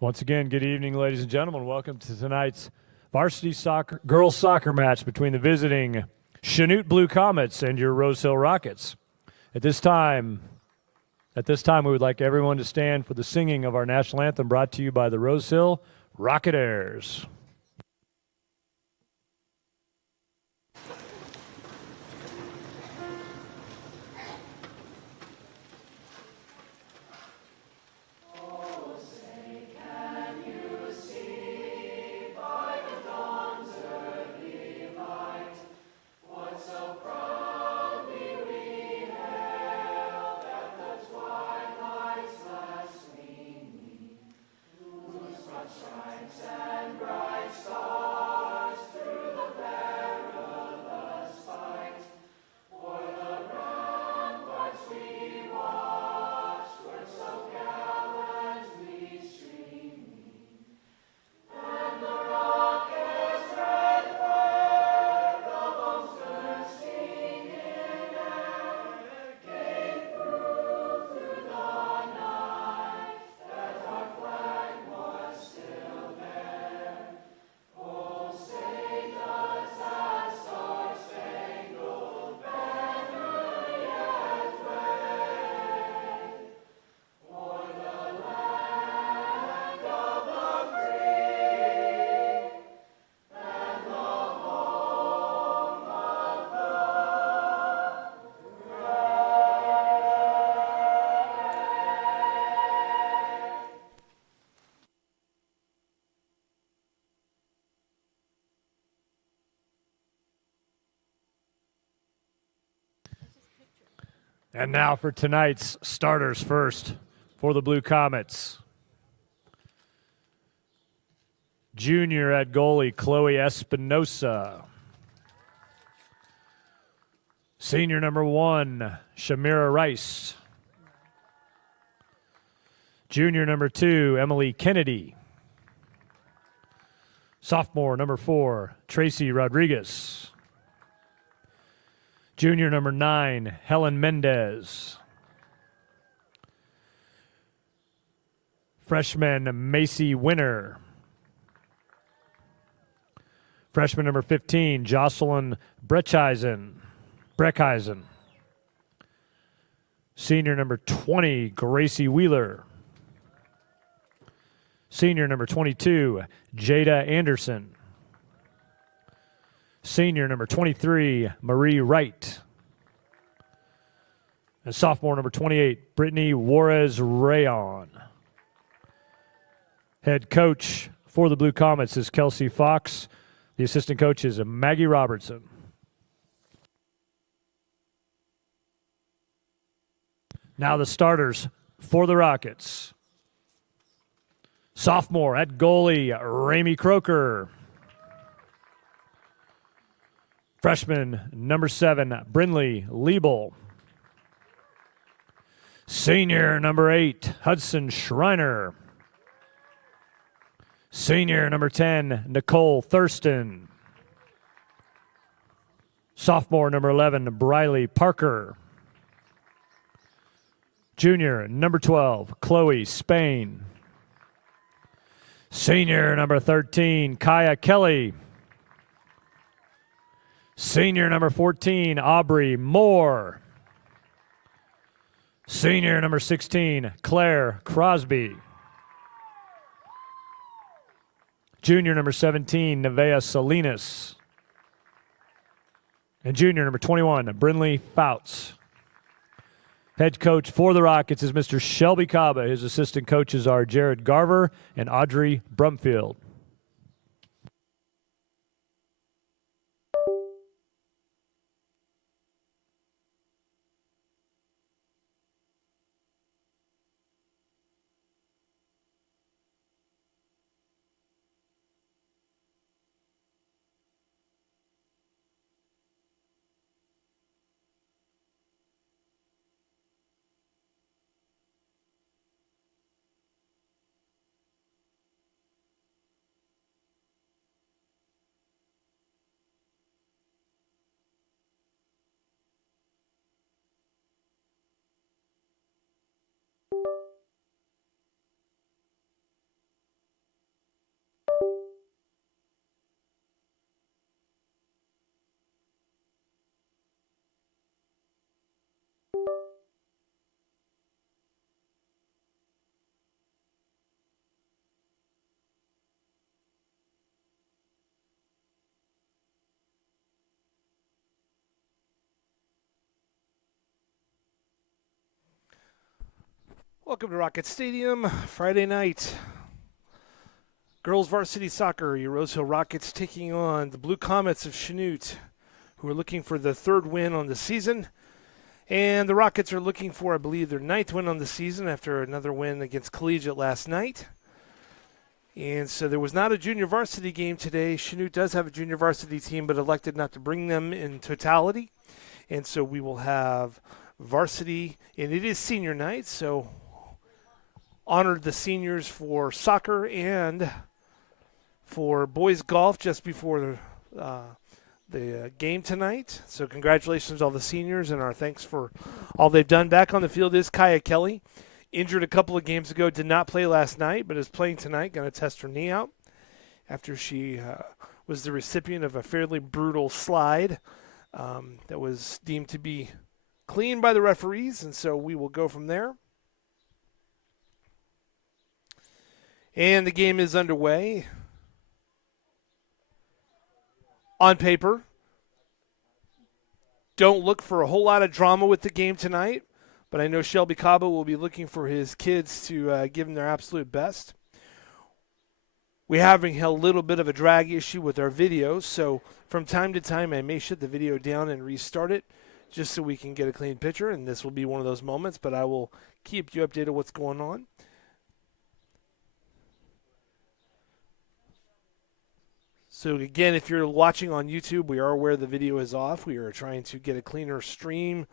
Once again, good evening, ladies and gentlemen. Welcome to tonight's varsity soccer girls soccer match between the visiting Chanute Blue Comets and your Rose Hill Rockets. At this time, we would like everyone to stand for the singing of our national anthem brought to you by the Rose Hill Rocketeers. And now for tonight's starters first for the Blue Comets. Junior at goalie, Chloe Espinosa. Senior number 1, Shamira Rice. Junior number 2, Emily Kennedy. Sophomore number 4, Tracy Rodriguez. Junior number 9, Helen Mendez. Freshman Macy Winner. Freshman number 15, Jocelyn Breckheisen. Senior number 20, Gracie Wheeler. Senior number 22, Jada Anderson. Senior number 23, Marie Wright. And sophomore number 28, Brittany Juarez Rayon. Head coach for the Blue Comets is Kelsey Fox. The assistant coach is Maggie Robertson. Now the starters for the Rockets. Sophomore at goalie, Ramey Croker. Freshman number 7, Brinley Liebel. Senior number 8, Hudson Schreiner. Senior number 10, Nicole Thurston. Sophomore number 11, Briley Parker. Junior number 12, Chloe Spain. Senior number 13, Kaya Kelly. Senior number 14, Aubrey Moore. Senior number 16, Claire Crosby. Junior number 17, Nevea Salinas. And junior number 21, Brinley Fouts. Head coach for the Rockets is Mr. Shelby Caba. His assistant coaches are Jared Garver and Audrey Brumfield. Welcome to Rocket Stadium, Friday night. Girls Varsity Soccer, your Rose Hill Rockets taking on the Blue Comets of Chanute, who are looking for the third win on the season. And the Rockets are looking for, I believe, their ninth win on the season after another win against Collegiate last night. And so there was not a junior varsity game today. Chanute does have a junior varsity team, but elected not to bring them in totality. And so we will have varsity, and it is senior night, so honored the seniors for soccer and for boys golf just before the game tonight. So congratulations to all the seniors, and our thanks for all they've done. Back on the field is Kaya Kelly, injured a couple of games ago, did not play last night, but is playing tonight, going to test her knee out after she was the recipient of a fairly brutal slide that was deemed to be clean by the referees, and so we will go from there. And the game is underway. On paper, don't look for a whole lot of drama with the game tonight, but I know Shelby Cabo will be looking for his kids to give them their absolute best. We're having a little bit of a drag issue with our videos, so from time to time I may shut the video down and restart it just so we can get a clean picture, and this will be one of those moments, but I will keep you updated on what's going on. So again, if you're watching on YouTube, we are aware the video is off. We are trying to get a cleaner stream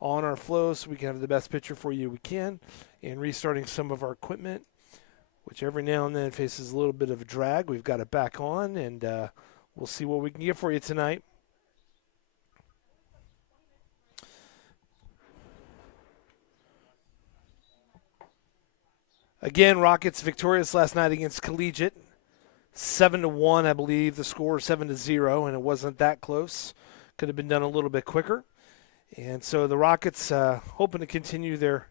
on our flow so we can have the best picture for you we can, and restarting some of our equipment, which every now and then faces a little bit of a drag. We've got it back on, and we'll see what we can get for you tonight. Again, Rockets victorious last night against Collegiate. 7-1, I believe the score, 7-0, and it wasn't that close. Could have been done a little bit quicker. And so the Rockets hoping to continue their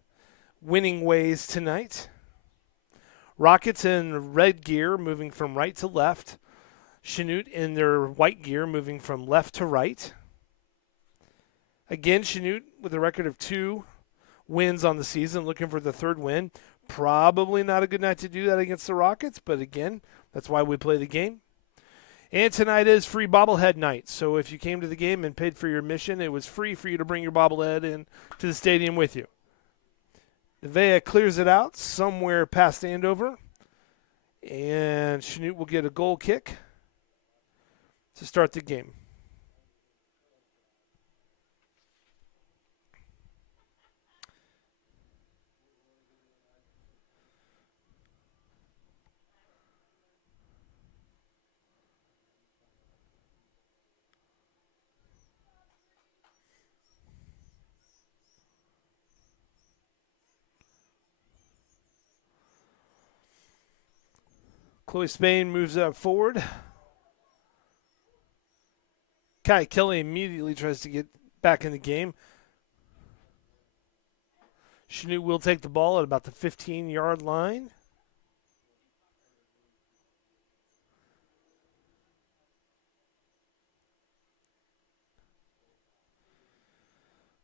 winning ways tonight. Rockets in red gear moving from right to left. Chanute in their white gear moving from left to right. Again, Chanute with a record of 2 wins on the season, looking for the third win. Probably not a good night to do that against the Rockets, but again, that's why we play the game. And tonight is free bobblehead night. So if you came to the game and paid for your admission, it was free for you to bring your bobblehead in to the stadium with you. Nevea clears it out somewhere past Andover. And Chanute will get a goal kick to start the game. Chloe Spain moves up forward. Kai Kelly immediately tries to get back in the game. Chanute will take the ball at about the 15-yard line.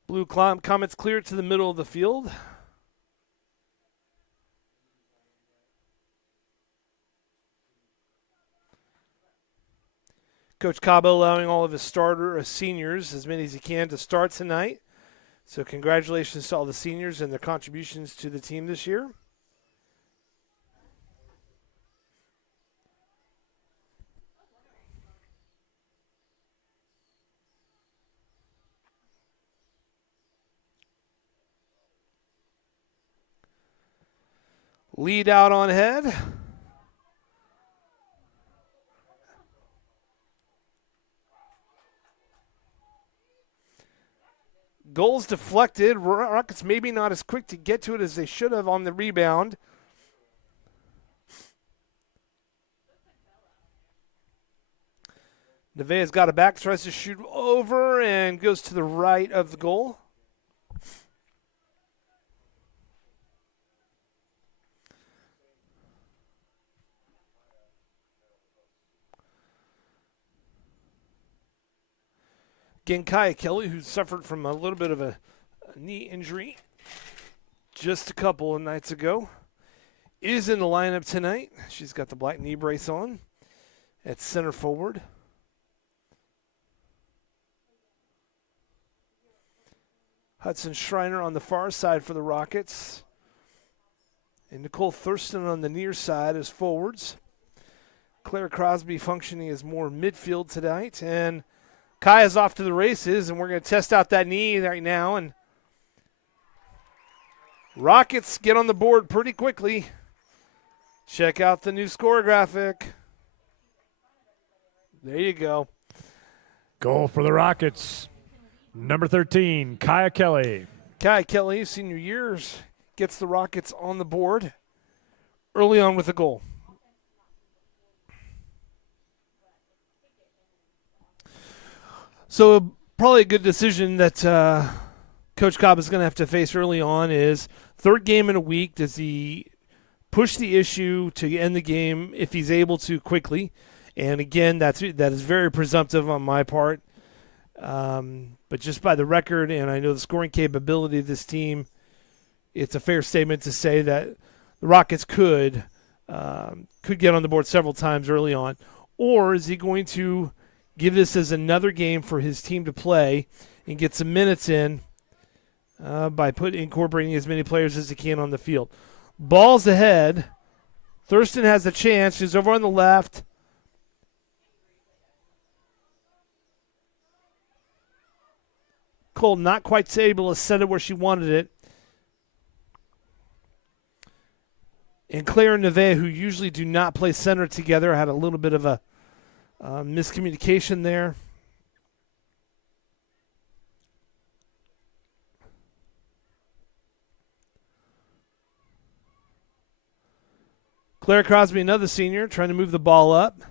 Blue Comets clear to the middle of the field. Coach Cabo allowing all of his seniors, as many as he can, to start tonight. So congratulations to all the seniors and their contributions to the team this year. Lead out on head. Goals deflected. Rockets maybe not as quick to get to it as they should have on the rebound. Nevea's got it back, tries to shoot over, and goes to the right of the goal. Again, Kaya Kelly, who suffered from a little bit of a knee injury, just a couple of nights ago, is in the lineup tonight. She's got the black knee brace on at center forward. Hudson Schreiner on the far side for the Rockets. And Nicole Thurston on the near side as forwards. Claire Crosby functioning as more midfield tonight. And Kaya's off to the races, and we're going to test out that knee right now. And Rockets get on the board pretty quickly. Check out the new score graphic. There you go. Goal for the Rockets. Number 13, Kaya Kelly. Kaya Kelly, senior years, gets the Rockets on the board early on with a goal. So probably a good decision that Coach Cobb is going to have to face early on is third game in a week. Does he push the issue to end the game if he's able to quickly? And again, that is very presumptive on my part. But just by the record, and I know the scoring capability of this team, it's a fair statement to say that the Rockets could get on the board several times early on. Or is he going to give this as another game for his team to play and get some minutes in by incorporating as many players as he can on the field? Ball's ahead. Thurston has the chance. She's over on the left. Cole not quite able to set it where she wanted it. And Claire and Neve, who usually do not play center together, had a little bit of a miscommunication there. Claire Crosby, another senior, trying to move the ball up.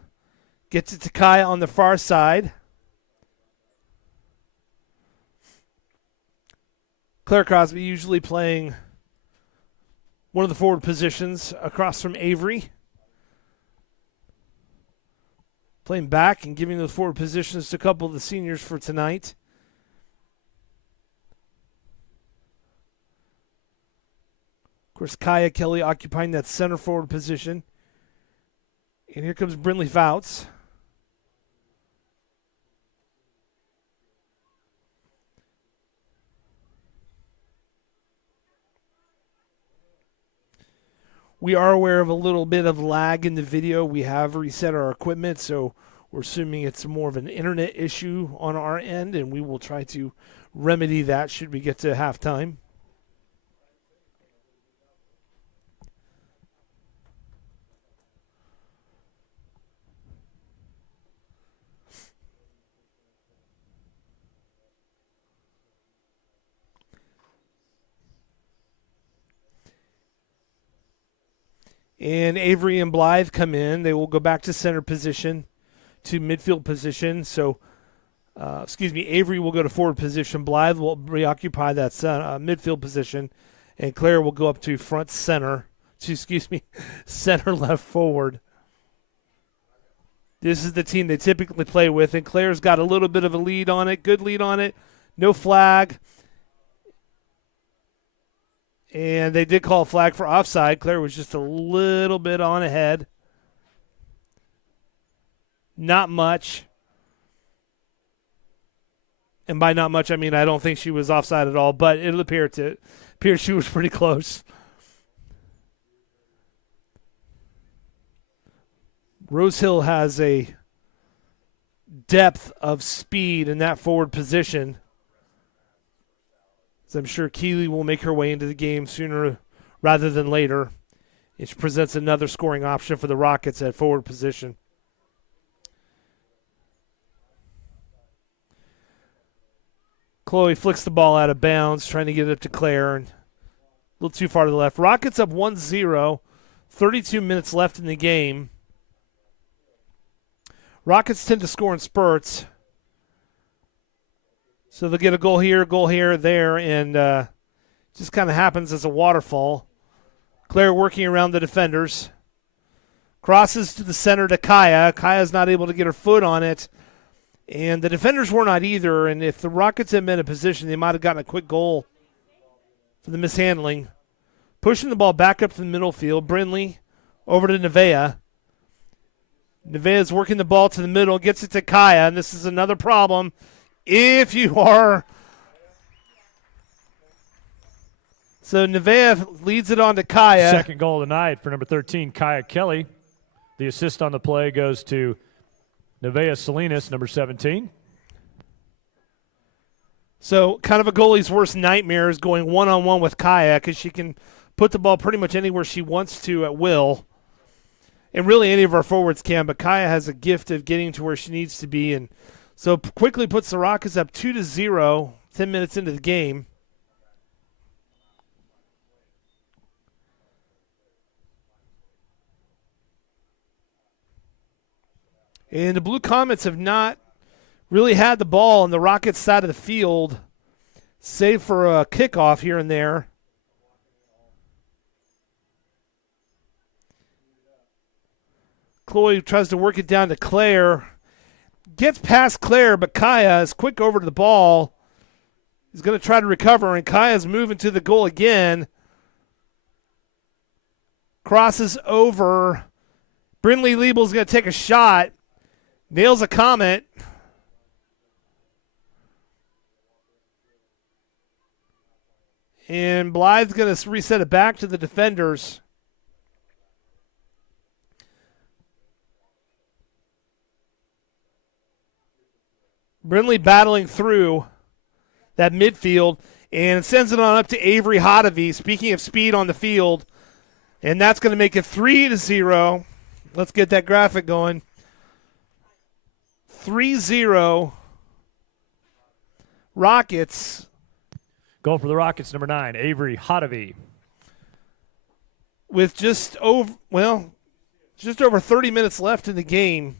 Gets it to Kaya on the far side. Claire Crosby usually playing one of the forward positions across from Avery. Playing back and giving those forward positions to a couple of the seniors for tonight. Of course, Kaya Kelly occupying that center forward position. And here comes Brinley Fouts. We are aware of a little bit of lag in the video. We have reset our equipment, so we're assuming it's more of an internet issue on our end, and we will try to remedy that should we get to halftime. And Avery and Blythe come in. They will go back to center position, to midfield position. So, Avery will go to forward position. Blythe will reoccupy that midfield position. And Claire will go up to front center. Center left forward. This is the team they typically play with. And Claire's got a little bit of a lead on it. Good lead on it. No flag. And they did call a flag for offside. Claire was just a little bit on ahead. Not much. And by not much, I mean I don't think she was offside at all, but it appeared she was pretty close. Rosehill has a depth of speed in that forward position. I'm sure Keeley will make her way into the game sooner rather than later. It presents another scoring option for the Rockets at forward position. Chloe flicks the ball out of bounds, trying to get it up to Claire. And a little too far to the left. Rockets up 1-0, 32 minutes left in the game. Rockets tend to score in spurts. So they'll get a goal here, there, and just kind of happens as a waterfall. Claire working around the defenders. Crosses to the center to Kaya. Kaya's not able to get her foot on it. And the defenders were not either, and if the Rockets had been in a position, they might have gotten a quick goal for the mishandling. Pushing the ball back up to the middle field. Brindley over to Nevaeh. Nevaeh's working the ball to the middle, gets it to Kaya, and this is another problem. If you are... So Nevaeh leads it on to Kaya. Second goal of the night for number 13, Kaya Kelly. The assist on the play goes to Nevaeh Salinas, number 17. So kind of a goalie's worst nightmare is going one-on-one with Kaya because she can put the ball pretty much anywhere she wants to at will. And really any of our forwards can, but Kaya has a gift of getting to where she needs to be. And so quickly puts the Rockets up 2-0, 10 minutes into the game. And the Blue Comets have not really had the ball on the Rockets' side of the field, save for a kickoff here and there. Chloe tries to work it down to Claire. Gets past Claire, but Kaya is quick over to the ball. He's going to try to recover, and Kaya's moving to the goal again. Crosses over. Brindley Liebel's going to take a shot. Nails a Comet. And Blythe's going to reset it back to the defenders. Brindley battling through that midfield and sends it on up to Avery Hotovy. Speaking of speed on the field, and that's going to make it 3-0. Let's get that graphic going. 3-0 Rockets. Goal for the Rockets, number 9, Avery Hotovy. With just over 30 minutes left in the game.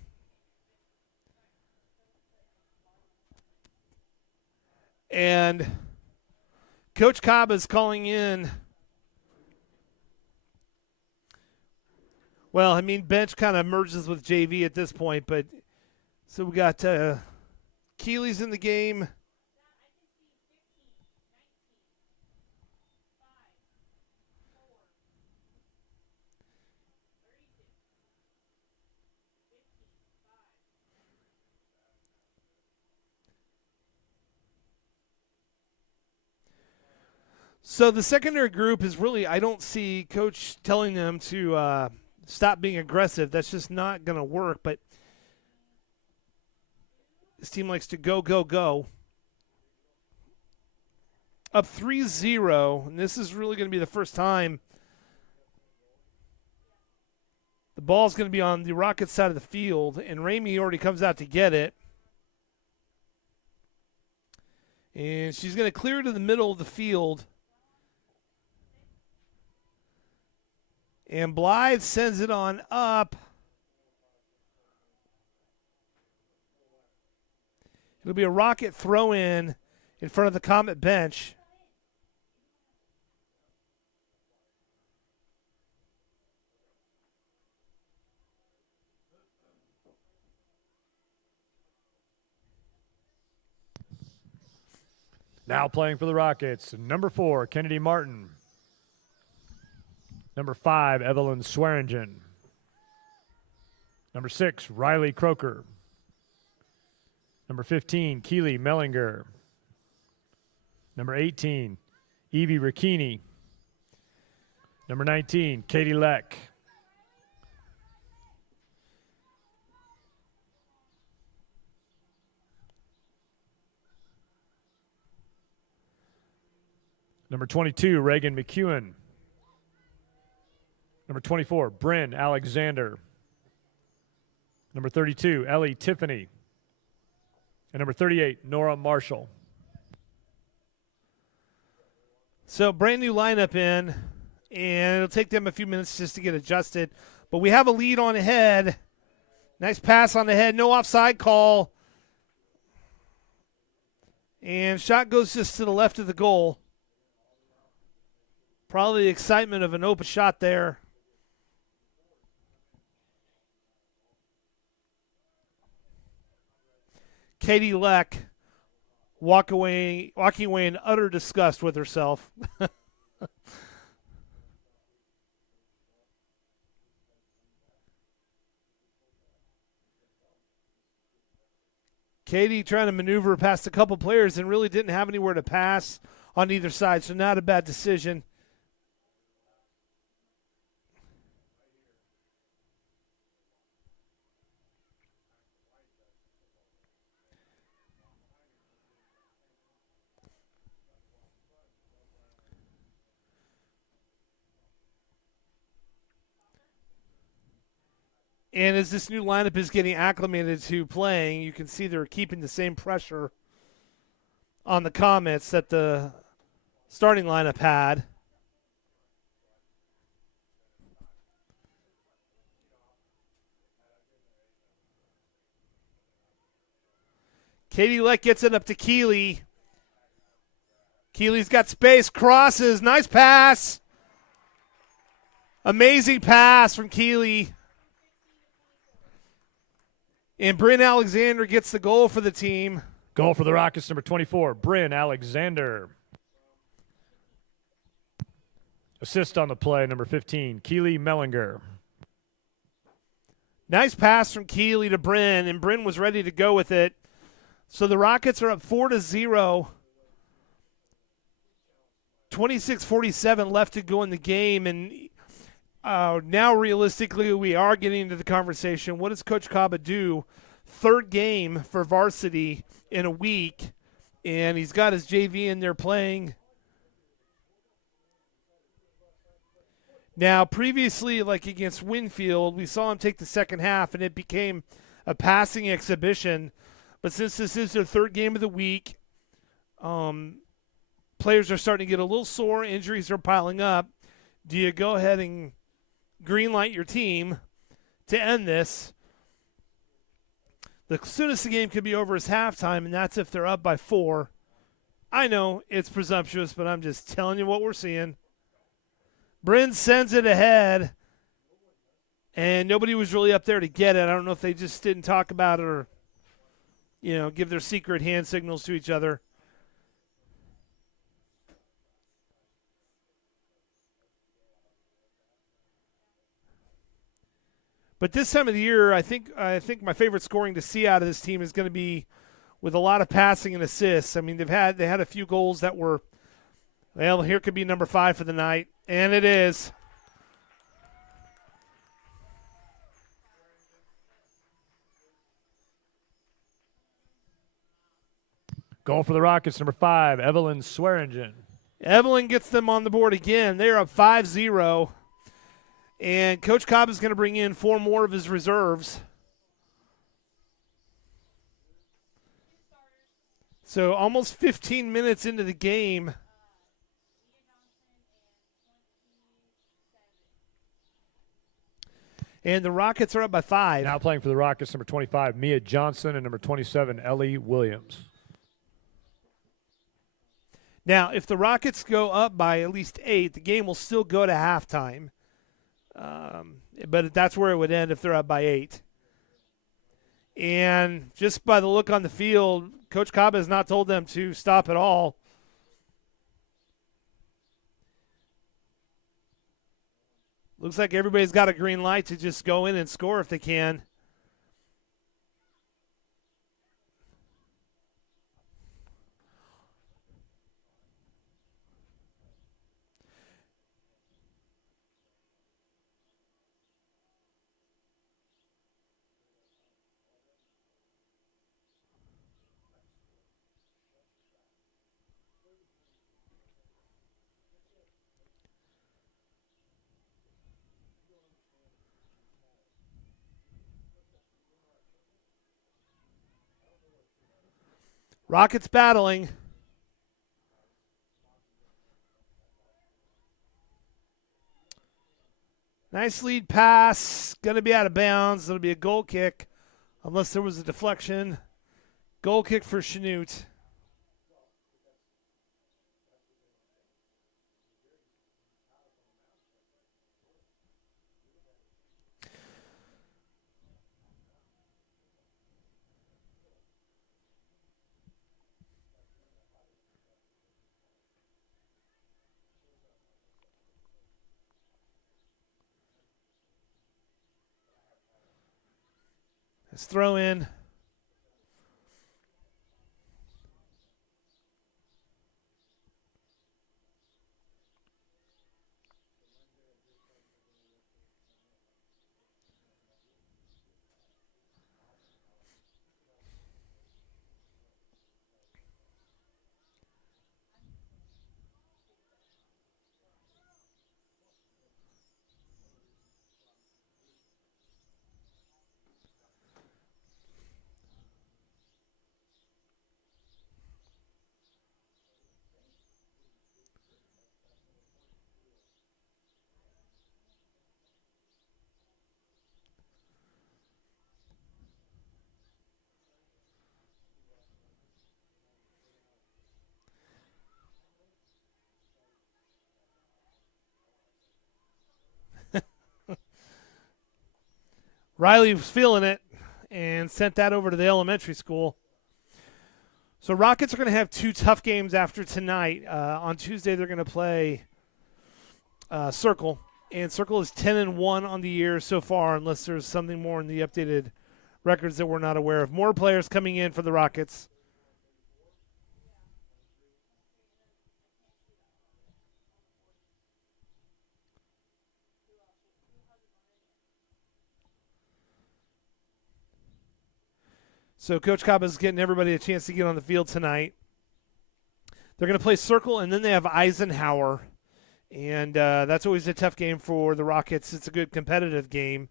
And Coach Cobb is calling in. Well, I mean, bench kind of merges with JV at this point, but so we got Keeley's in the game. So the secondary group is really, I don't see Coach telling them to stop being aggressive. That's just not going to work. But this team likes to go, go, go. Up 3-0, and this is really going to be the first time the ball's going to be on the Rockets side of the field, and Ramey already comes out to get it. And she's going to clear it to the middle of the field. And Blythe sends it on up. It'll be a Rocket throw-in front of the Comet bench. Now playing for the Rockets, number 4, Kennedy Martin. Number 5, Evelyn Swearingen. Number 6, Riley Croker. Number 15, Keely Mellinger. Number 18, Evie Ricchini. Number 19, Katie Leck. Number 22, Reagan McEwen. Number 24, Bryn Alexander. Number 32, Ellie Tiffany. And number 38, Nora Marshall. So brand new lineup in, and it'll take them a few minutes just to get adjusted. But we have a lead on ahead. Nice pass on the head, no offside call. And shot goes just to the left of the goal. Probably the excitement of an open shot there. Katie Leck walking away in utter disgust with herself. Katie trying to maneuver past a couple players and really didn't have anywhere to pass on either side, so not a bad decision. And as this new lineup is getting acclimated to playing, you can see they're keeping the same pressure on the Comets that the starting lineup had. Katie Leck gets it up to Keeley. Keeley's got space, crosses, nice pass. Amazing pass from Keeley. And Bryn Alexander gets the goal for the team. Goal for the Rockets, number 24, Bryn Alexander. Assist on the play, number 15, Keely Mellinger. Nice pass from Keeley to Bryn, and Bryn was ready to go with it. So the Rockets are up 4-0. 26:47 left to go in the game, and now realistically we are getting into the conversation. What does Coach Kaba do? Third game for Varsity in a week, and he's got his JV in there playing. Now, previously, like against Winfield, we saw him take the second half, and it became a passing exhibition. But since this is their third game of the week, players are starting to get a little sore. Injuries are piling up. Do you go ahead and greenlight your team to end this? The soonest the game could be over is halftime, and that's if they're up by 4. I know it's presumptuous, but I'm just telling you what we're seeing. Bryn sends it ahead, and nobody was really up there to get it. I don't know if they just didn't talk about it or, give their secret hand signals to each other. But this time of the year, I think my favorite scoring to see out of this team is going to be with a lot of passing and assists. I mean, they had a few goals that were, well, here could be number 5 for the night, and it is. Goal for the Rockets, number 5, Evelyn Swearingen. Evelyn gets them on the board again. They're up 5-0. And Coach Cobb is going to bring in 4 more of his reserves. So almost 15 minutes into the game. And the Rockets are up by 5. Now playing for the Rockets, number 25, Mia Johnson, and number 27, Ellie Williams. Now, if the Rockets go up by at least 8, the game will still go to halftime. But that's where it would end if they're up by 8. And just by the look on the field, Coach Cobb has not told them to stop at all. Looks like everybody's got a green light to just go in and score if they can. Rockets battling. Nice lead pass. Going to be out of bounds. It'll be a goal kick unless there was a deflection. Goal kick for Chanute. Let's throw in. Riley was feeling it and sent that over to the elementary school. So Rockets are going to have 2 tough games after tonight. On Tuesday, they're going to play Circle, and Circle is 10-1 on the year so far, unless there's something more in the updated records that we're not aware of. More players coming in for the Rockets. So Coach Cobb is getting everybody a chance to get on the field tonight. They're going to play Circle, and then they have Eisenhower. And that's always a tough game for the Rockets. It's a good competitive game.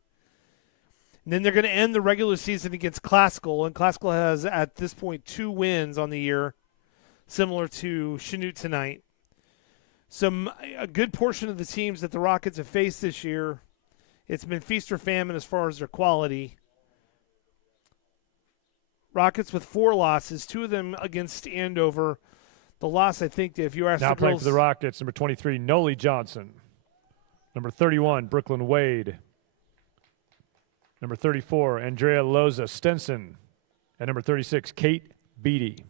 And then they're going to end the regular season against Classical. And Classical has, at this point, 2 wins on the year, similar to Chanute tonight. A good portion of the teams that the Rockets have faced this year, it's been feast or famine as far as their quality. Rockets with 4 losses, 2 of them against Andover. The loss, I think, if you ask Now the playing girls, for the Rockets, number 23, Noli Johnson. Number 31, Brooklyn Wade. Number 34, Andrea Loza Stenson. And number 36, Kate Beatty.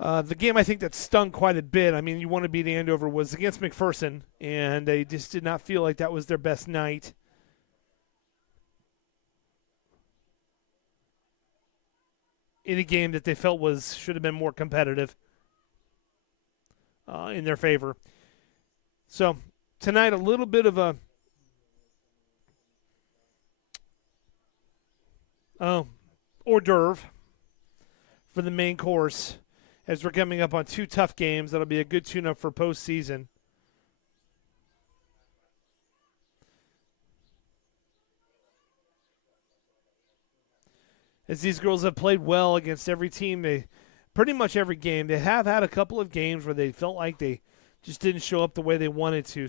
The game I think that stung quite a bit, I mean, you want to beat Andover, was against McPherson, and they just did not feel like that was their best night. In a game that they felt should have been more competitive in their favor. So tonight, a little bit of a hors d'oeuvre for the main course, as we're coming up on 2 tough games. That'll be a good tune-up for postseason. As these girls have played well against every team, pretty much every game. They have had a couple of games where they felt like they just didn't show up the way they wanted to.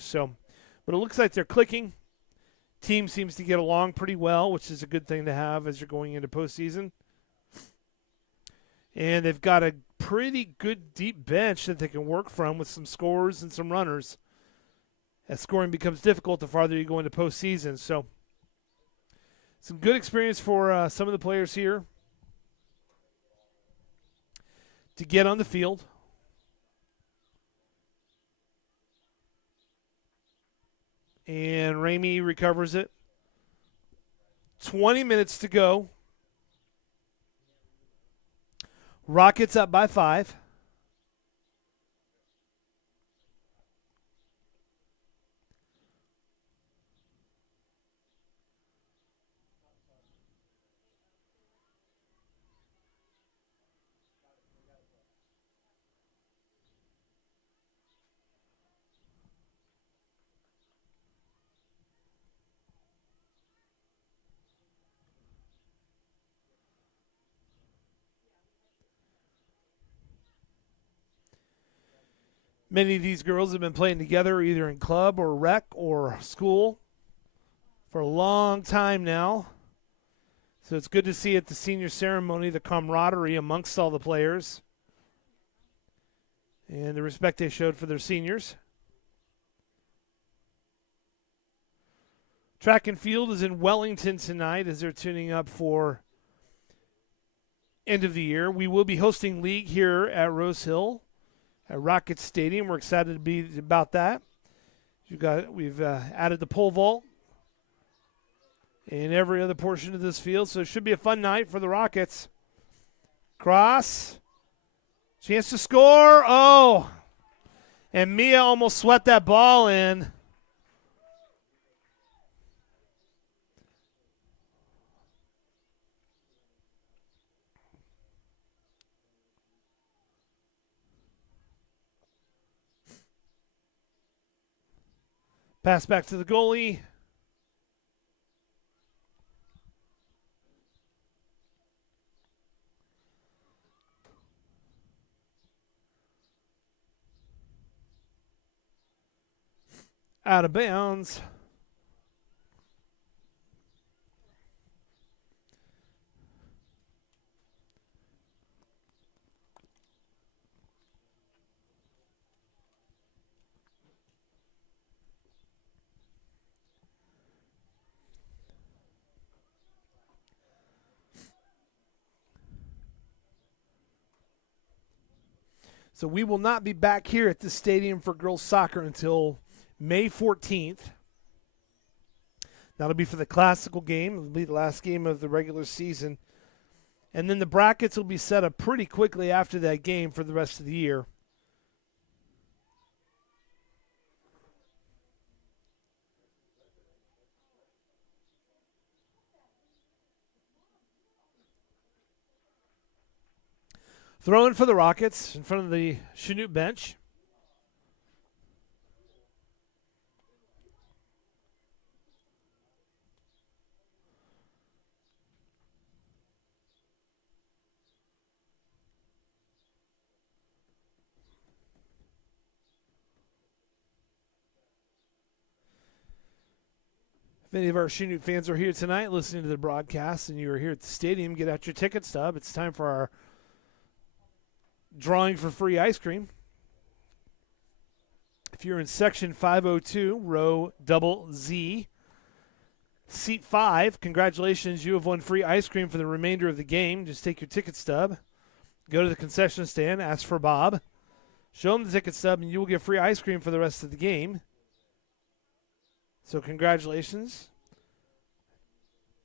But it looks like they're clicking. Team seems to get along pretty well, which is a good thing to have as you're going into postseason. And they've got a pretty good deep bench that they can work from with some scorers and some runners. As scoring becomes difficult the farther you go into postseason. So some good experience for some of the players here to get on the field. And Ramey recovers it. 20 minutes to go. Rockets up by 5. Many of these girls have been playing together either in club or rec or school for a long time now. So it's good to see at the senior ceremony the camaraderie amongst all the players and the respect they showed for their seniors. Track and field is in Wellington tonight as they're tuning up for end of the year. We will be hosting league here at Rose Hill at Rockets Stadium. We're excited to be about that. We've added the pole vault in every other portion of this field, so it should be a fun night for the Rockets. Cross. Chance to score. Oh! And Mia almost swept that ball in. Pass back to the goalie. Out of bounds. So we will not be back here at the stadium for girls soccer until May 14th. That'll be for the classical game. It'll be the last game of the regular season. And then the brackets will be set up pretty quickly after that game for the rest of the year. Throwing for the Rockets in front of the Chanute bench. If any of our Chanute fans are here tonight listening to the broadcast and you are here at the stadium, get out your ticket stub. It's time for our drawing for free ice cream. If you're in section 502, row double Z, seat 5, congratulations, you have won free ice cream for the remainder of the game. Just take your ticket stub, go to the concession stand, ask for Bob, show him the ticket stub, and you will get free ice cream for the rest of the game. So congratulations.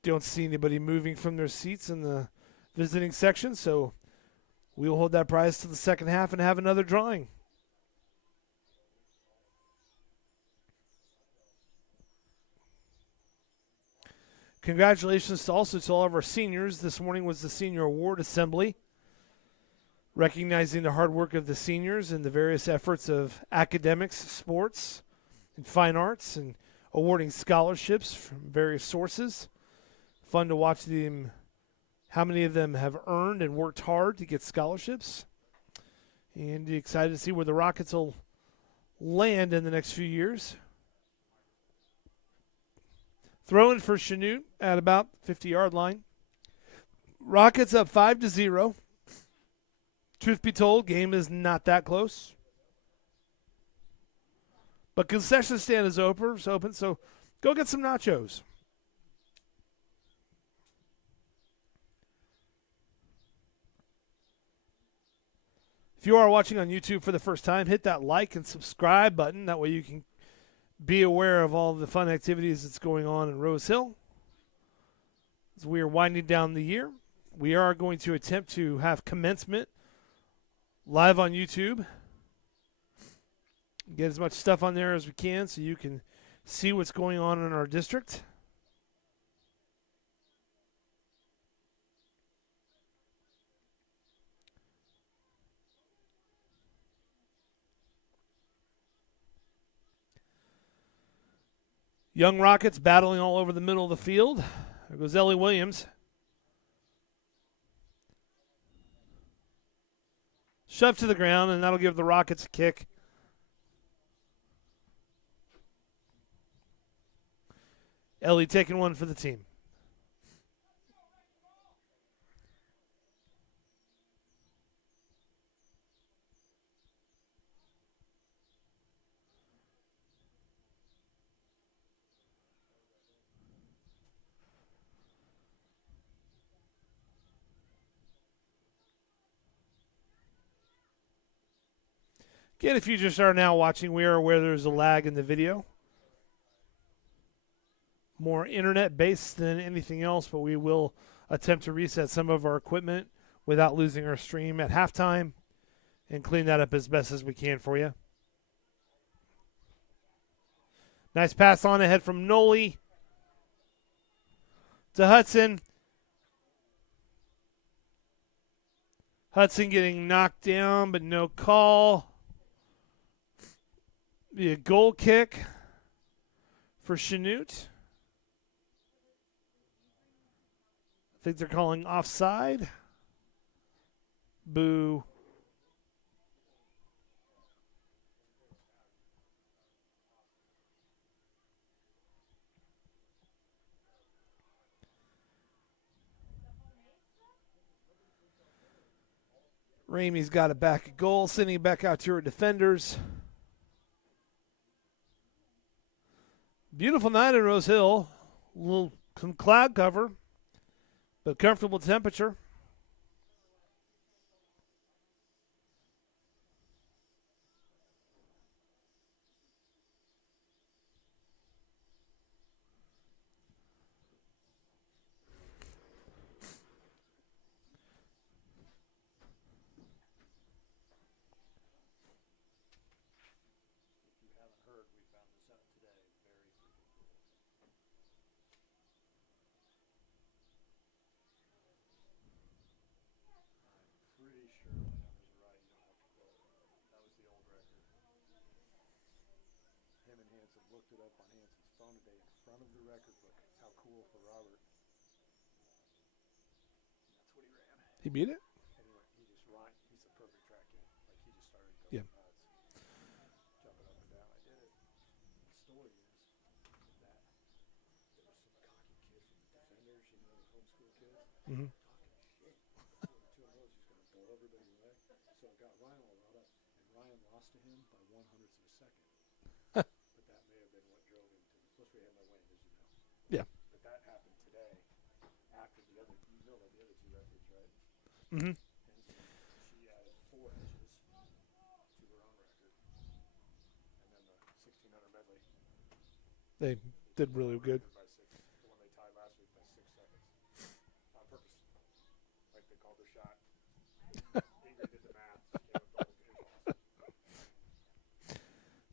Don't see anybody moving from their seats in the visiting section, so we will hold that prize to the second half and have another drawing. Congratulations also to all of our seniors. This morning was the Senior Award Assembly, recognizing the hard work of the seniors and the various efforts of academics, sports, and fine arts, and awarding scholarships from various sources. Fun to watch them, how many of them have earned and worked hard to get scholarships. And excited to see where the Rockets will land in the next few years. Throwing for Chanute at about 50-yard line. Rockets up 5-0. Truth be told, game is not that close. But concession stand is open, so go get some nachos. If you are watching on YouTube for the first time, hit that like and subscribe button. That way you can be aware of all the fun activities that's going on in Rose Hill. As we are winding down the year, we are going to attempt to have commencement live on YouTube. Get as much stuff on there as we can so you can see what's going on in our district. Young Rockets battling all over the middle of the field. There goes Ellie Williams. Shoved to the ground, and that'll give the Rockets a kick. Ellie taking one for the team. Again, if you just are now watching, we are aware there's a lag in the video. More internet-based than anything else, but we will attempt to reset some of our equipment without losing our stream at halftime and clean that up as best as we can for you. Nice pass on ahead from Noli to Hudson. Hudson getting knocked down, but no call. Be a goal kick for Chanute. I think they're calling offside. Boo. Ramey's got it back at goal, sending it back out to her defenders. Beautiful night in Rose Hill. Some cloud cover, but comfortable temperature. looked it up on Hanson's phone today in front of the record book. How cool for Robert. That's what he ran. He beat it? Anyway, he just ran. He's a perfect track kid. Like, he just started Yeah. going nuts. Jumping up and down. I did it. The story is that there was some cocky kid from the Defenders, you know, the homeschool kids. Mm-hmm. Talking shit. Two of those, he's going to blow everybody away. So it got Ryan all wrought up, and Ryan lost to him by 1/100th of a second. But that may have been what drove him to. Plus, we had no wind, as you know. Yeah. But that happened today after the other. You know about the other two records, right? Mm-hmm. She added 4 inches to her own record, and then the 1600 medley. They did really good. By 6, the one they tied last week by 6 seconds, on purpose. Like they called their shot. Ingrid did the math. Came up with the inch.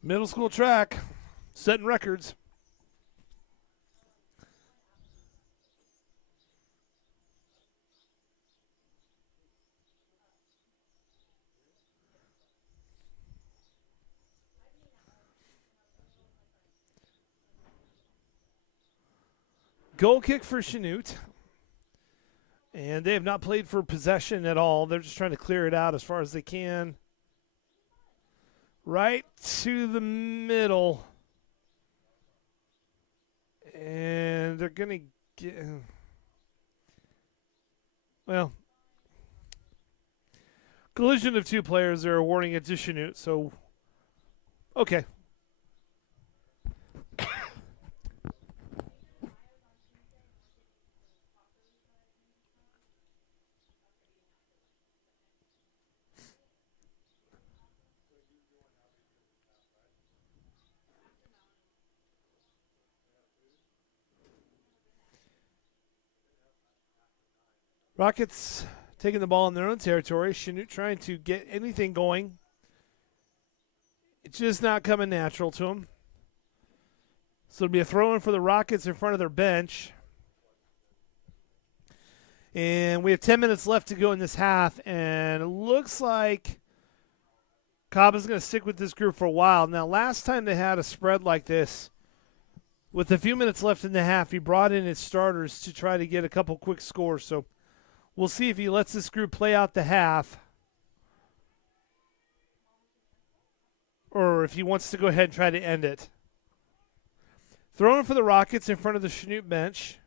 Middle school track, setting records. Goal kick for Chanute. And they have not played for possession at all. They're just trying to clear it out as far as they can. Right to the middle. And they're going to get... Well, collision of two players. They're awarding it to Chanute. So, okay. Rockets taking the ball in their own territory. Chanute trying to get anything going. It's just not coming natural to them. So it'll be a throw-in for the Rockets in front of their bench. And we have 10 minutes left to go in this half, and it looks like Cobb is going to stick with this group for a while. Now, last time they had a spread like this, with a few minutes left in the half, he brought in his starters to try to get a couple quick scores. So we'll see if he lets this group play out the half, or if he wants to go ahead and try to end it. Throwing for the Rockets in front of the Chanute bench.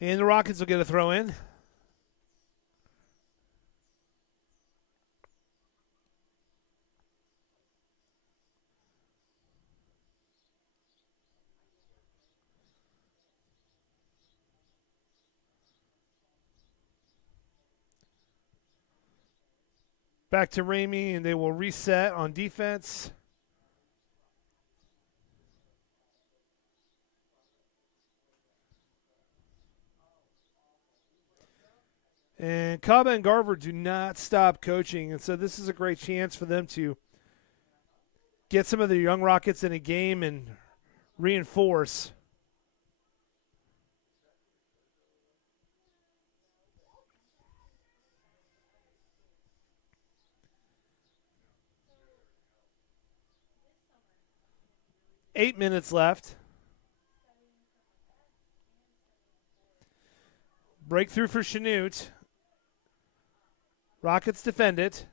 And the Rockets will get a throw in. Back to Ramey, and they will reset on defense. And Kaba and Garver do not stop coaching, and so this is a great chance for them to get some of the young Rockets in a game and reinforce. Eight minutes left. Breakthrough for Chanute. Rockets defend it.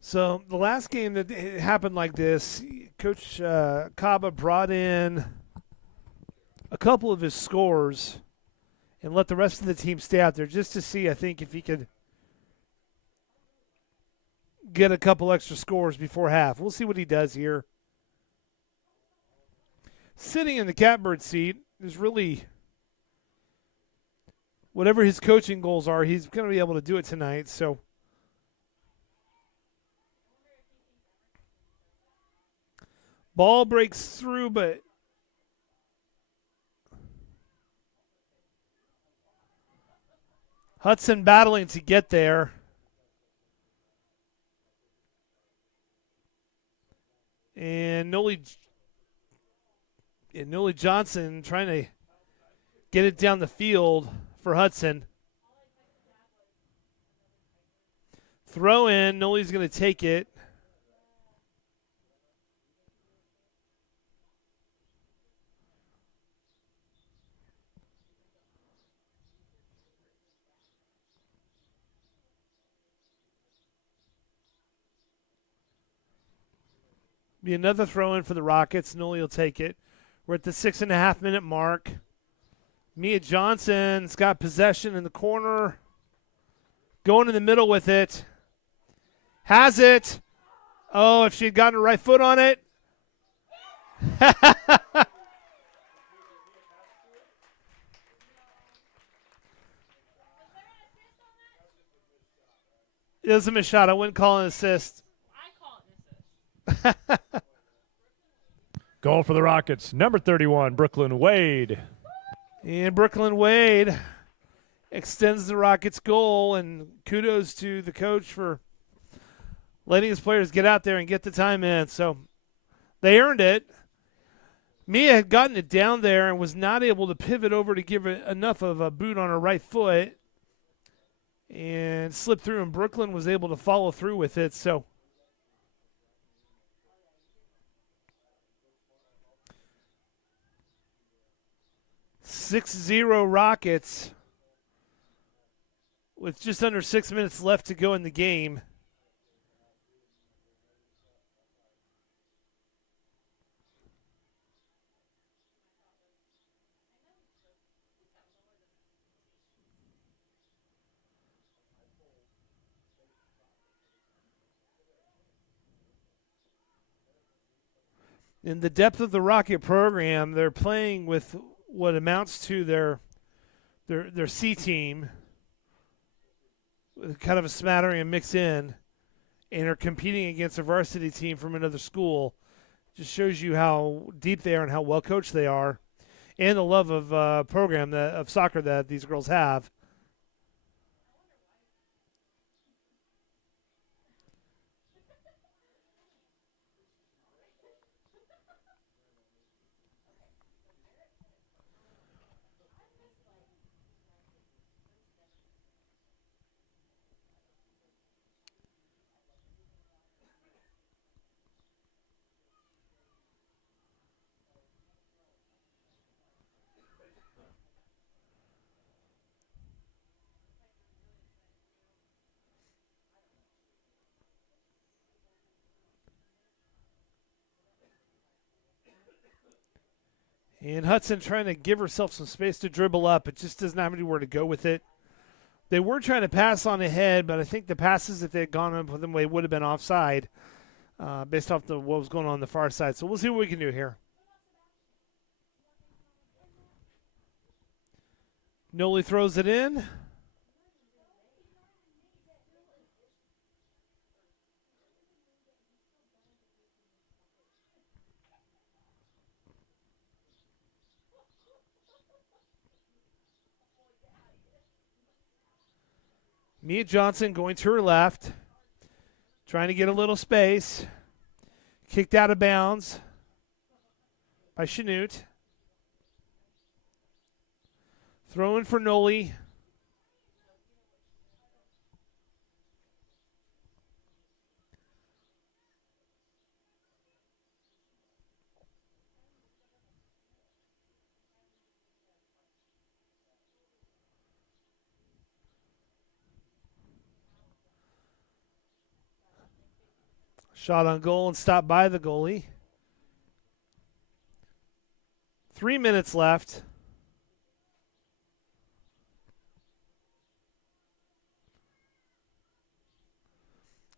So the last game that it happened like this, Coach Kaba brought in a couple of his scorers and let the rest of the team stay out there just to see, I think, if he could get a couple extra scores before half. We'll see what he does here. Sitting in the catbird seat is really whatever his coaching goals are, he's going to be able to do it tonight. So Ball breaks through, but Hudson battling to get there. And Noli Johnson trying to get it down the field for Hudson. Throw in. Noli's going to take it. Be another throw in for the Rockets. Noli will take it. We're at the 6.5 minute mark. Mia Johnson's got possession in the corner. Going in the middle with it. Has it. Oh, if she had gotten her right foot on it. It was a missed shot. I wouldn't call it an assist. Goal for the Rockets, number 31, Brooklyn Wade. And Brooklyn Wade extends the Rockets' goal, and kudos to the coach for letting his players get out there and get the time in. So they earned it. Mia had gotten it down there and was not able to pivot over to give it enough of a boot on her right foot and slipped through, and Brooklyn was able to follow through with it. So 6-0 Rockets with just under 6 minutes left to go in the game. In the depth of the Rocket program, they're playing with what amounts to their C team, with kind of a smattering and mix in, and are competing against a varsity team from another school. Just shows you how deep they are and how well coached they are, and the love of program of soccer that these girls have. And Hudson trying to give herself some space to dribble up. It just doesn't have anywhere to go with it. They were trying to pass on ahead, but I think the passes, if they had gone up with them, would have been offside based off what was going on the far side. So we'll see what we can do here. Noli throws it in. Mia Johnson going to her left, trying to get a little space. Kicked out of bounds by Chanute. Throw in for Noli. Shot on goal and stopped by the goalie. 3 minutes left.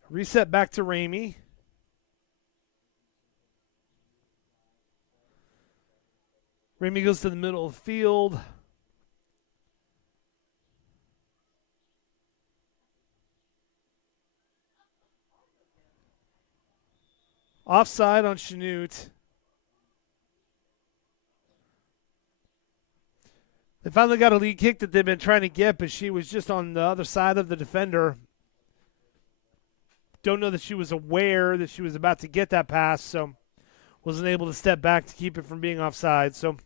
Reset back to Ramey. Ramey goes to the middle of the field. Offside on Chanute. They finally got a lead kick that they've been trying to get, but she was just on the other side of the defender. Don't know that she was aware that she was about to get that pass, so wasn't able to step back to keep it from being offside. So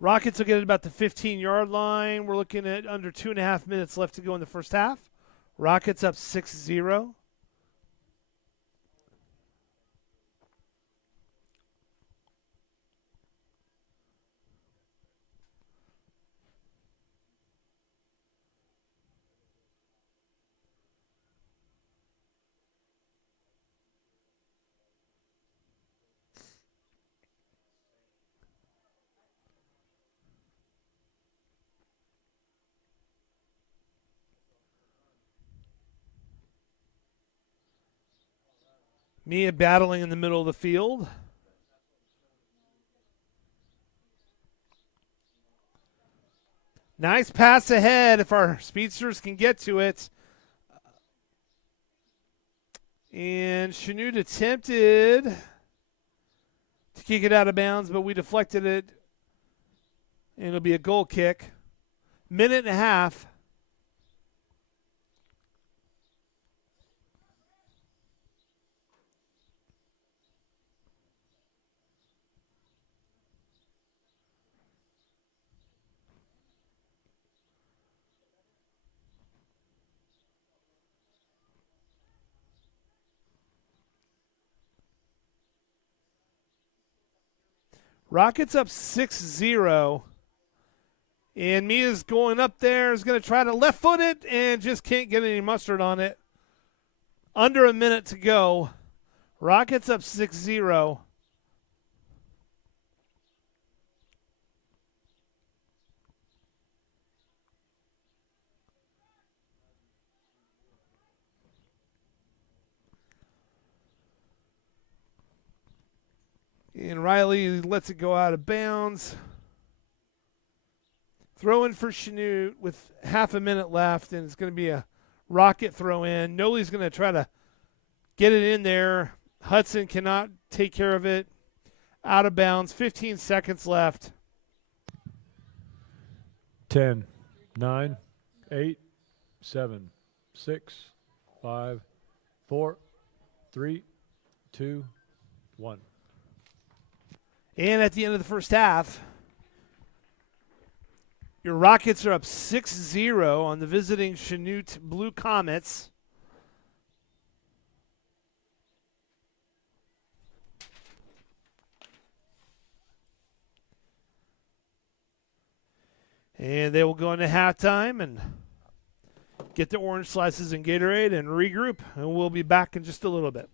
Rockets will get it about the 15-yard line. We're looking at under 2.5 minutes left to go in the first half. Rockets up 6-0. Mia battling in the middle of the field. Nice pass ahead if our speedsters can get to it. And Chanute attempted to kick it out of bounds, but we deflected it. And it'll be a goal kick. Minute and a half. Rockets up 6-0. And Mia's going up there, is going to try to left foot it, and just can't get any mustard on it. Under a minute to go. Rockets up 6-0. And Riley lets it go out of bounds. Throw in for Chanute with half a minute left, and it's going to be a rocket throw in. Noli's going to try to get it in there. Hudson cannot take care of it. Out of bounds. 15 seconds left. 10, 9, 8, 7, 6, 5, 4, 3, 2, 1. And at the end of the first half, your Rockets are up 6-0 on the visiting Chanute Blue Comets. And they will go into halftime and get the orange slices and Gatorade and regroup, and we'll be back in just a little bit.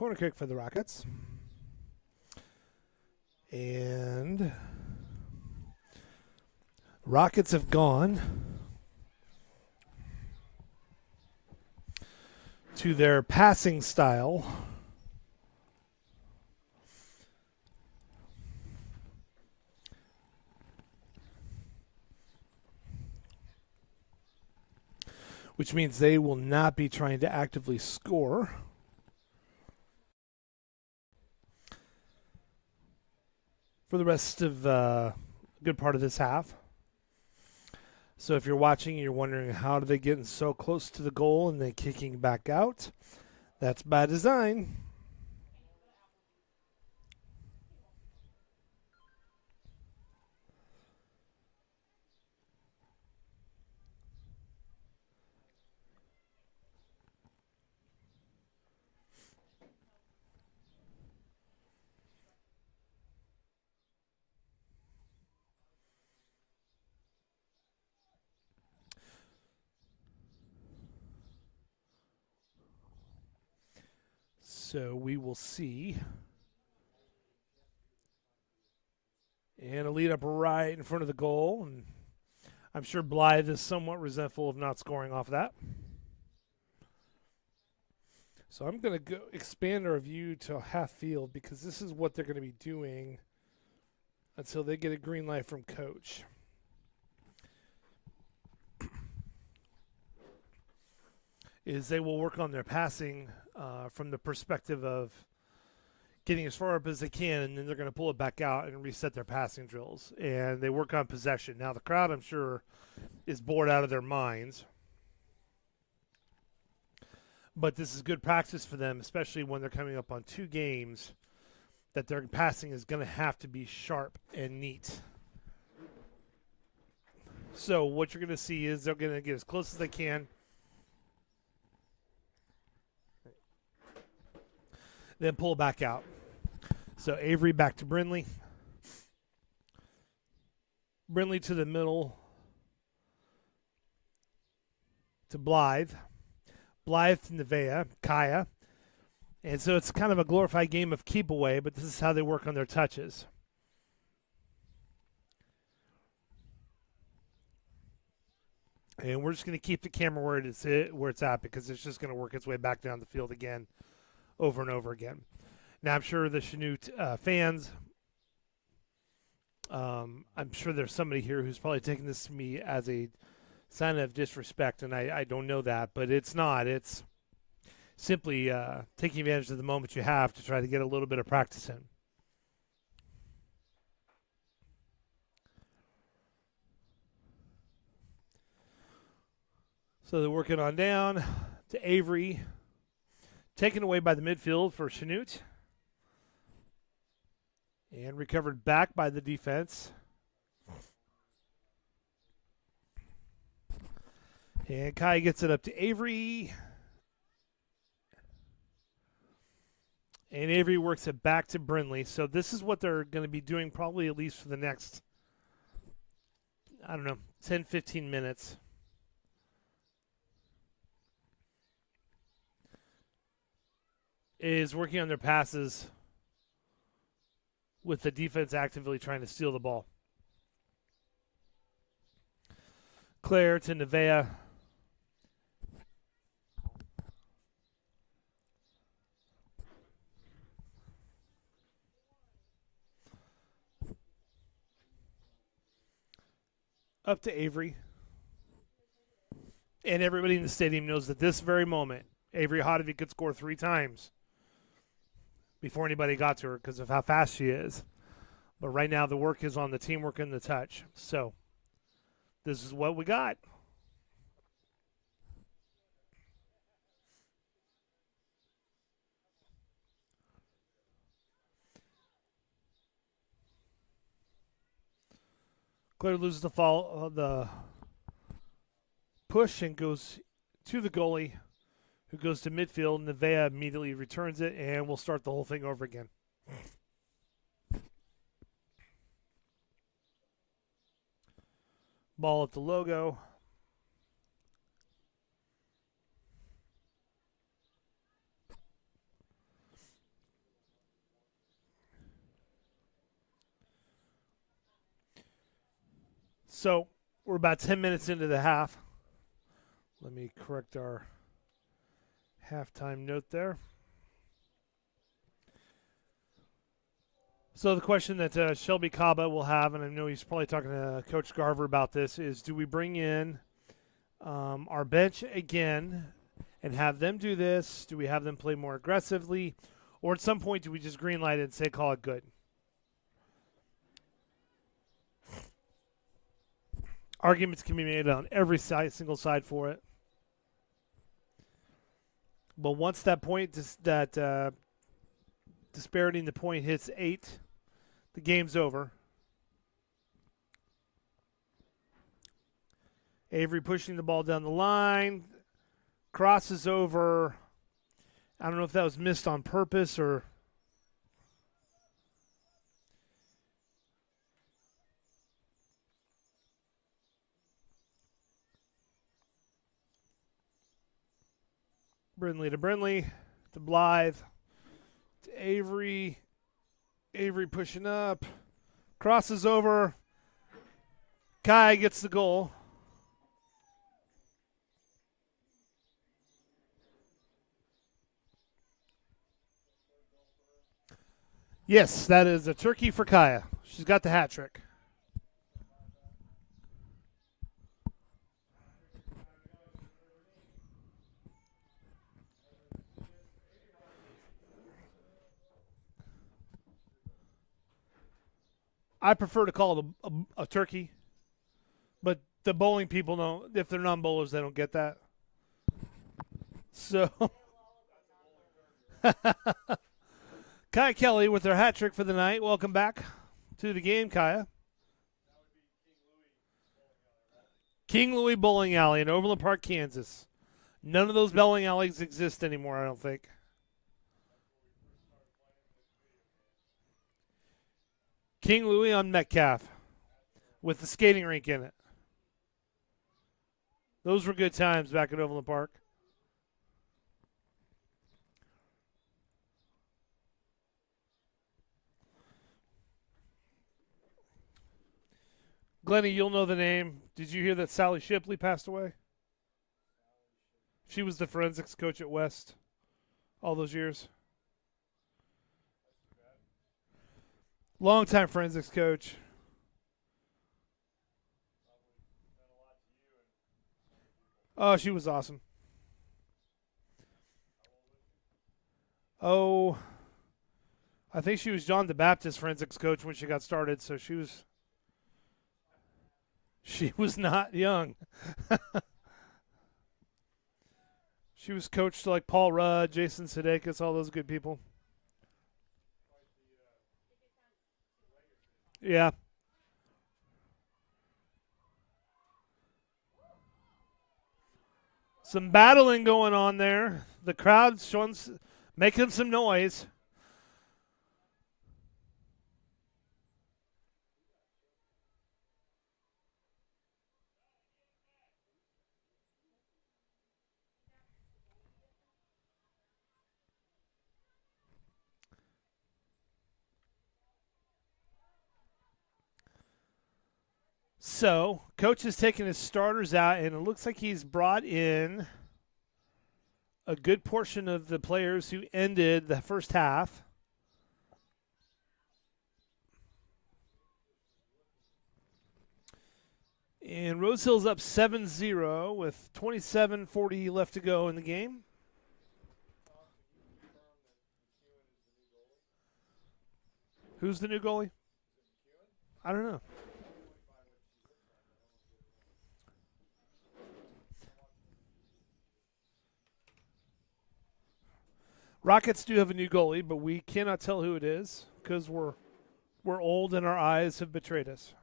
Corner kick for the Rockets. And Rockets have gone to their passing style. Which means they will not be trying to actively score. For the rest of a good part of this half. So if you're watching, you're wondering how do they get so close to the goal and then kicking back out? That's by design. So we will see. And a lead up right in front of the goal. And I'm sure Blythe is somewhat resentful of not scoring off that. So I'm going to go expand our view to half field because this is what they're going to be doing until they get a green light from coach. Is they will work on their passing from the perspective of getting as far up as they can, and then they're going to pull it back out and reset their passing drills. And they work on possession. Now, the crowd, I'm sure, is bored out of their minds. But this is good practice for them, especially when they're coming up on 2 games, that their passing is going to have to be sharp and neat. So what you're going to see is they're going to get as close as they can. Then pull back out. So Avery back to Brindley. Brindley to the middle to Blythe. Blythe to Nevaeh, Kaya. And so it's kind of a glorified game of keep away, but this is how they work on their touches. And we're just going to keep the camera where it's at because it's just going to work its way back down the field again over and over again. Now, I'm sure the Chanute fans, I'm sure there's somebody here who's probably taking this to me as a sign of disrespect, and I don't know that, but it's not. It's simply taking advantage of the moment you have to try to get a little bit of practice in. So they're working on down to Avery. Taken away by the midfield for Chanute. And recovered back by the defense. And Kai gets it up to Avery. And Avery works it back to Brindley. So this is what they're going to be doing probably at least for the next, 10, 15 minutes. Is working on their passes with the defense actively trying to steal the ball. Claire to Nevaeh. Up to Avery. And everybody in the stadium knows that this very moment, Avery Hodevy could score 3 times before anybody got to her because of how fast she is. But right now the work is on the teamwork and the touch. So this is what we got. Claire loses the push and goes to the goalie, who goes to midfield. Nevaeh immediately returns it, and we'll start the whole thing over again. Ball at the logo. So we're about 10 minutes into the half. Let me correct our halftime note there. So the question that Shelby Kaba will have, and I know he's probably talking to Coach Garver about this, is do we bring in our bench again and have them do this? Do we have them play more aggressively? Or at some point do we just greenlight it and say call it good? Arguments can be made on every side, single side for it. But once that point, that disparity in the point hits 8, the game's over. Avery pushing the ball down the line, crosses over. I don't know if that was missed on purpose or. Brindley to Blythe to Avery. Avery pushing up, crosses over. Kai gets the goal. Yes, that is a turkey for Kaya. She's got the hat trick. I prefer to call it a turkey, but the bowling people don't. If they're non-bowlers, they don't get that. So, Kaya Kelly with her hat trick for the night. Welcome back to the game, Kaya. King Louis Bowling Alley in Overland Park, Kansas. None of those bowling alleys exist anymore, I don't think. King Louis on Metcalf with the skating rink in it. Those were good times back at Overland Park. Glennie, you'll know the name. Did you hear that Sally Shipley passed away? She was the forensics coach at West all those years. Longtime forensics coach. Oh, she was awesome. Oh, I think she was John the Baptist forensics coach when she got started, so she was not young. She was coached like Paul Rudd, Jason Sudeikis, all those good people. Yeah. Some battling going on there. The crowd's making some noise. So, coach is taking his starters out, and it looks like he's brought in a good portion of the players who ended the first half. And Rose Hill's up 7-0 with 27:40 left to go in the game. Who's the new goalie? I don't know. Rockets do have a new goalie, but we cannot tell who it is because we're old and our eyes have betrayed us.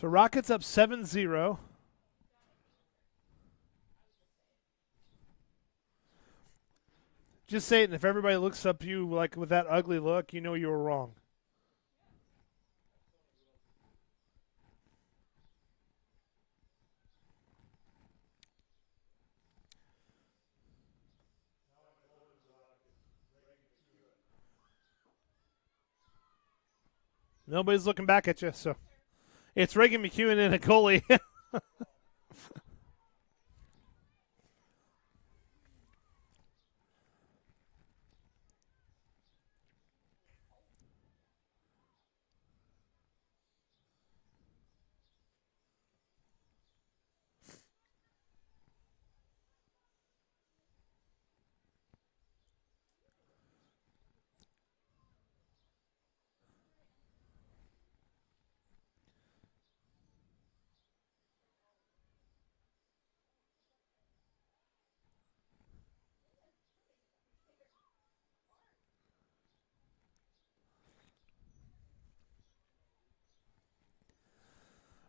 So Rockets up 7-0. Just say it, and if everybody looks up you like with that ugly look, you know you were wrong. Nobody's looking back at you, so it's Reagan McEwen and a goalie.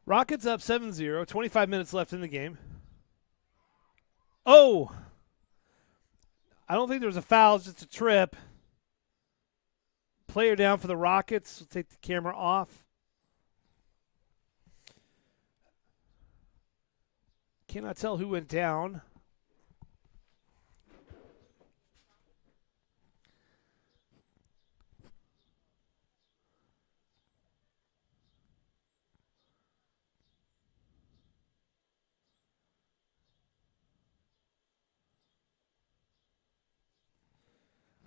Rockets up 7-0, 25 minutes left in the game. Oh! I don't think there was a foul, it's just a trip. Player down for the Rockets. We'll take the camera off. Cannot tell who went down.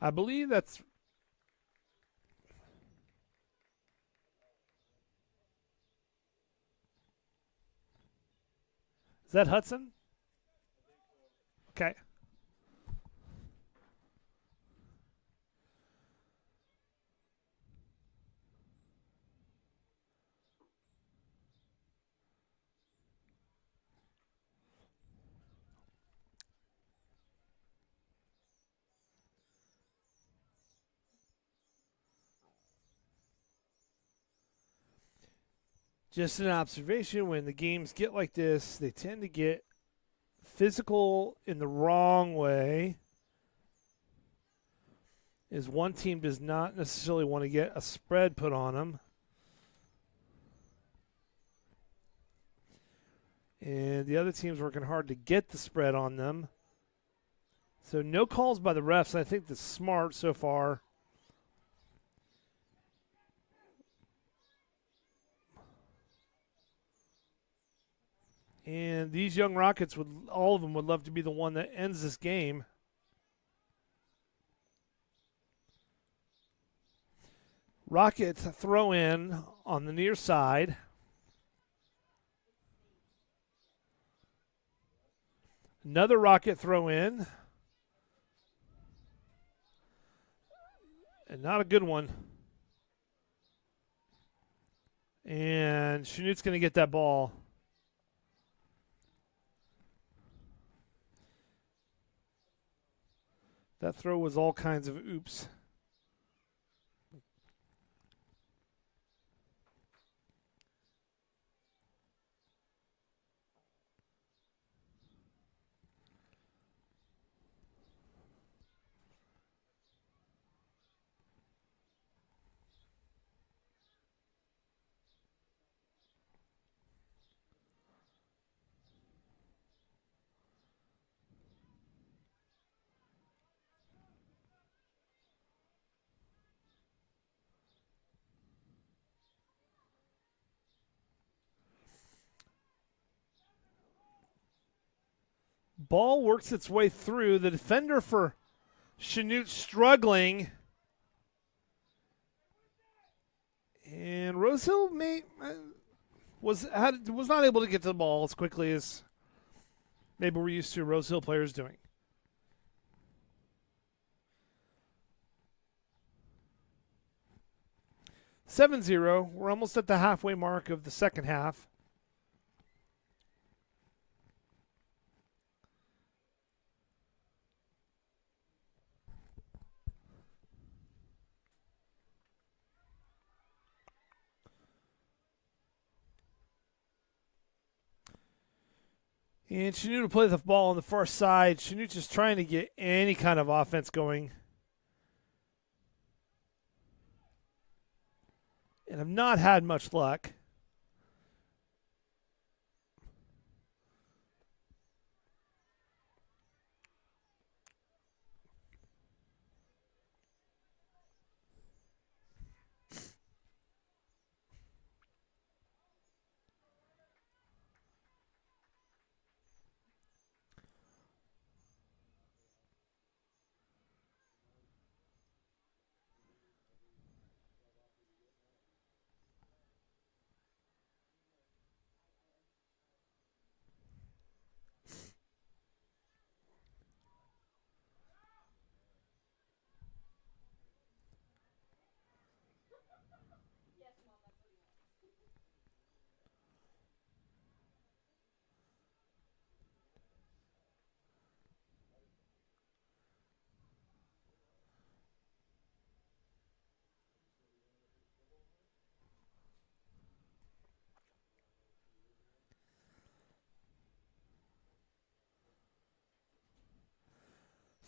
I believe that's. Is that Hudson? Okay. Just an observation, when the games get like this, they tend to get physical in the wrong way. Is one team does not necessarily want to get a spread put on them. And the other team's working hard to get the spread on them. So no calls by the refs. I think that's smart so far. And these young Rockets, all of them would love to be the one that ends this game. Rockets throw in on the near side. Another Rocket throw in. And not a good one. And Chanute's going to get that ball. That throw was all kinds of oops. Ball works its way through. The defender for Chanute struggling. And Rosehill was not able to get to the ball as quickly as maybe we're used to Rosehill players doing. (7-0). We're almost at the halfway mark of the second half. And Chanute will play the ball on the far side. Chanute just trying to get any kind of offense going. And have not had much luck.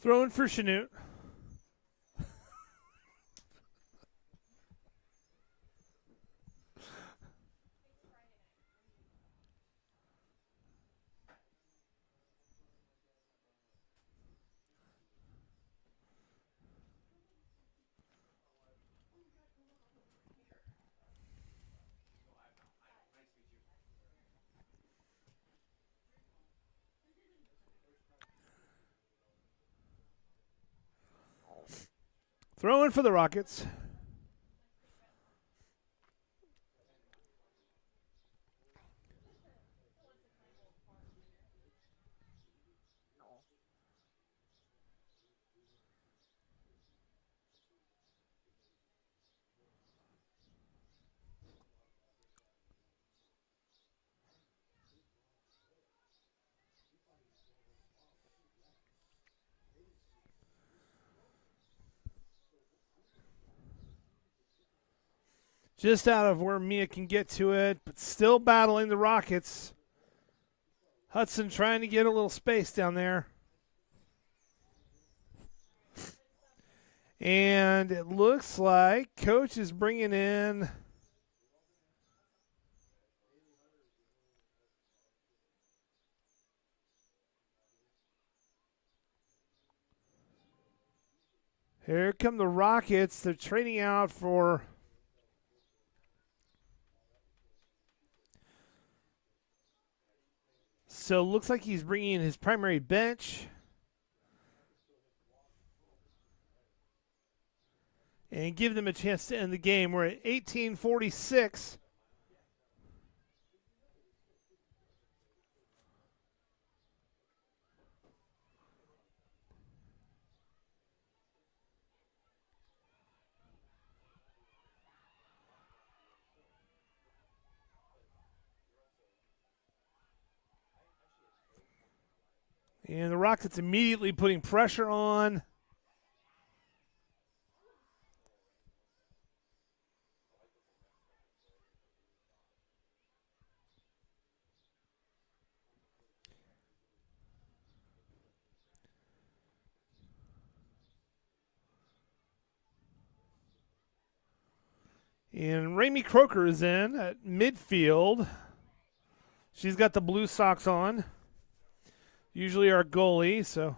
Throwing for Chanute. Throwing for the Rockets. Just out of where Mia can get to it, but still battling the Rockets. Hudson trying to get a little space down there. And it looks like Coach is bringing in here come the Rockets. They're trading out for so it looks like he's bringing in his primary bench. And give them a chance to end the game. We're at 18:46. And the Rockets immediately putting pressure on. And Ramey Croker is in at midfield. She's got the blue socks on. Usually our goalie, so.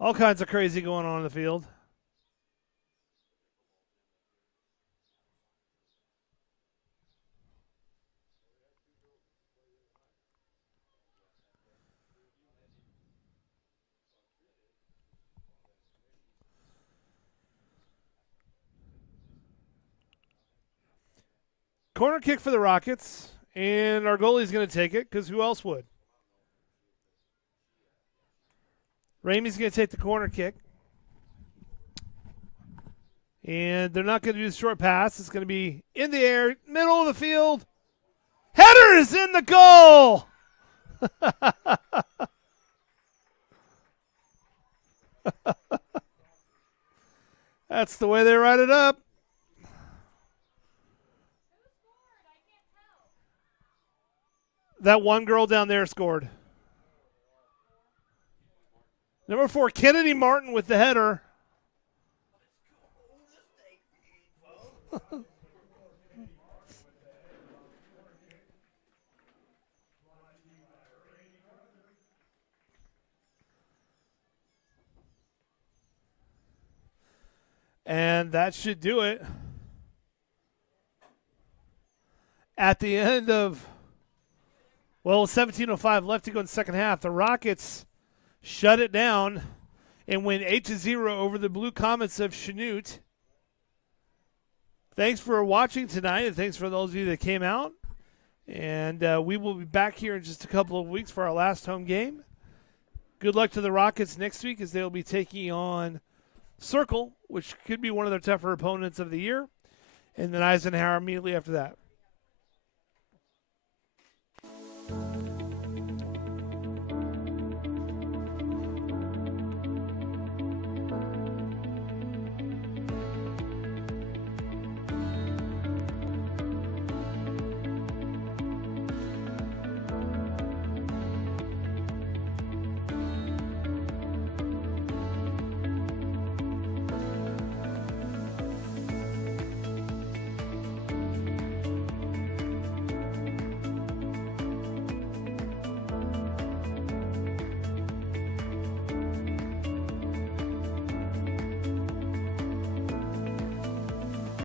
All kinds of crazy going on in the field. Corner kick for the Rockets, and our goalie's going to take it because who else would? Ramey's going to take the corner kick. And they're not going to do the short pass. It's going to be in the air, middle of the field. Header is in the goal. That's the way they write it up. That one girl down there scored. Number 4, Kennedy Martin with the header. And that should do it. At the end of, 17:05 left to go in the second half. The Rockets shut it down and win 8-0 over the Blue Comets of Chanute. Thanks for watching tonight, and thanks for those of you that came out. And we will be back here in just a couple of weeks for our last home game. Good luck to the Rockets next week as they'll be taking on Circle, which could be one of their tougher opponents of the year, and then Eisenhower immediately after that.